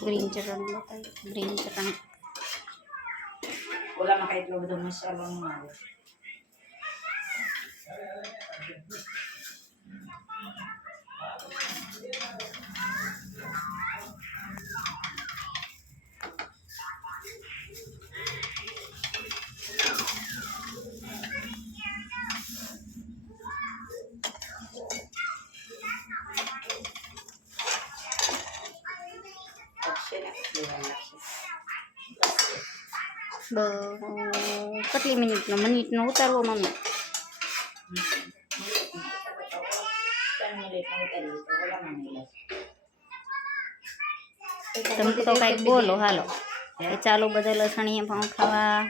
Green ચટણી બતાવી, green ચટણી. ઓલામાં કઈ એટલો બધો મસાલો ન આવે. કેટલી મિનિટનો ઉતારવો મમ્મી? 3 મિનિટનો ઉતારી તો ઓલામાં નહીં. તમે તો કંઈક બોલો. હાલો ચાલો બધા લસણિયા પાઉં ખાવા.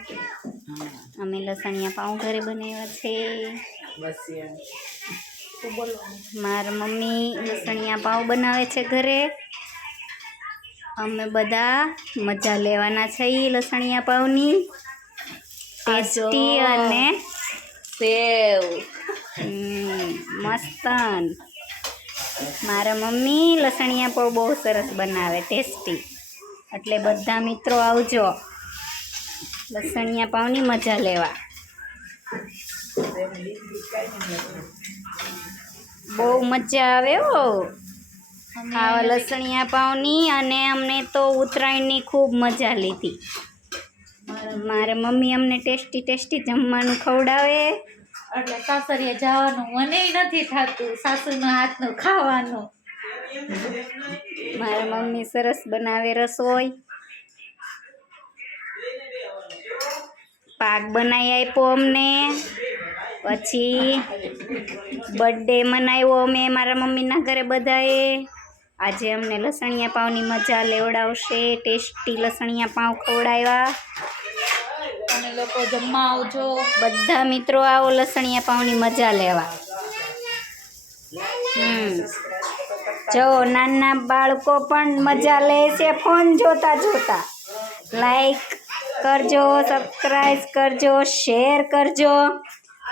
અમે લસણિયા પાઉં ઘરે બનાવ્યા છે. બસ મારા મમ્મી લસણિયા પાઉં બનાવે છે ઘરે. અમે બધા મજા લેવાના છીએ લસણિયા પાઉંની. ટેસ્ટી અને સેવ મસ્તન. મારા મમ્મી લસણિયા પાઉં બહુ સરસ બનાવે, ટેસ્ટી. એટલે બધા મિત્રો આવજો લસણિયા પાઉંની મજા લેવા. બહુ મજા આવે હો આ લસણિયા પાઉંની. અને અમને તો ઉત્તરાયણની ખૂબ મજા લીધી. મારા મમ્મી અમને ટેસ્ટી જમવાનું ખવડાવે. એટલે સાસરીએ જવાનું મને નથી થતું, સાસુના હાથનું ખાવાનું. મારા મમ્મી સરસ બનાવે રસોઈ. પાક બનાવી આપ્યો અમને. પછી બર્થડે મનાવ્યો અમે મારા મમ્મીના ઘરે બધાએ. આજે અમને લસણિયા પાઉંની મજા લેવડાવશે. ટેસ્ટી લસણિયા પાઉં ખવડાવ્યા. તમે લોકો જમવા આવજો. બધા મિત્રો આવો લસણિયા પાઉંની મજા લેવા. જો નાના બાળકો પણ મજા લે છે ફોન જોતા જોતા. લાઈક કરજો, સબસ્ક્રાઈબ કરજો, શેર કરજો.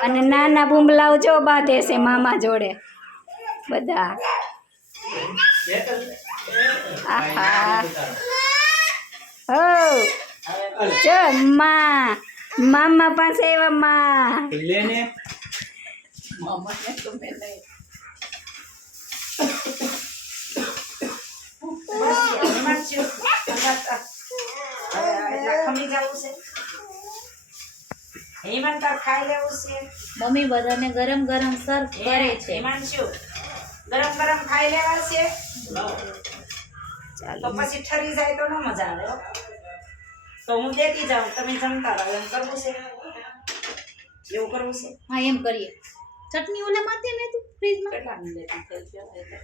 અને નાના બુમલાઓ જો બાંધે છે મામા જોડે બધા. આહા હો જો મામા પાસે આવ્યા માં. મામાને તો મેં નહીં. મમ્મી બધાને ગરમ ગરમ સર્વ કરે છે. ગરમ ગરમ ખાઈ લેવા છે. ચાલો તો પછી ઠરી જાય તો ન મજા આવે હો. તો હું દેતી જાઉં, તમે જમતા રહો. એમ કરવું છે? એવું કરવું છે? હા એમ કરીએ. ચટણી ઓલે માથે ને તું ફ્રીજમાં કેટલા મિનિટ થઈ ગયા?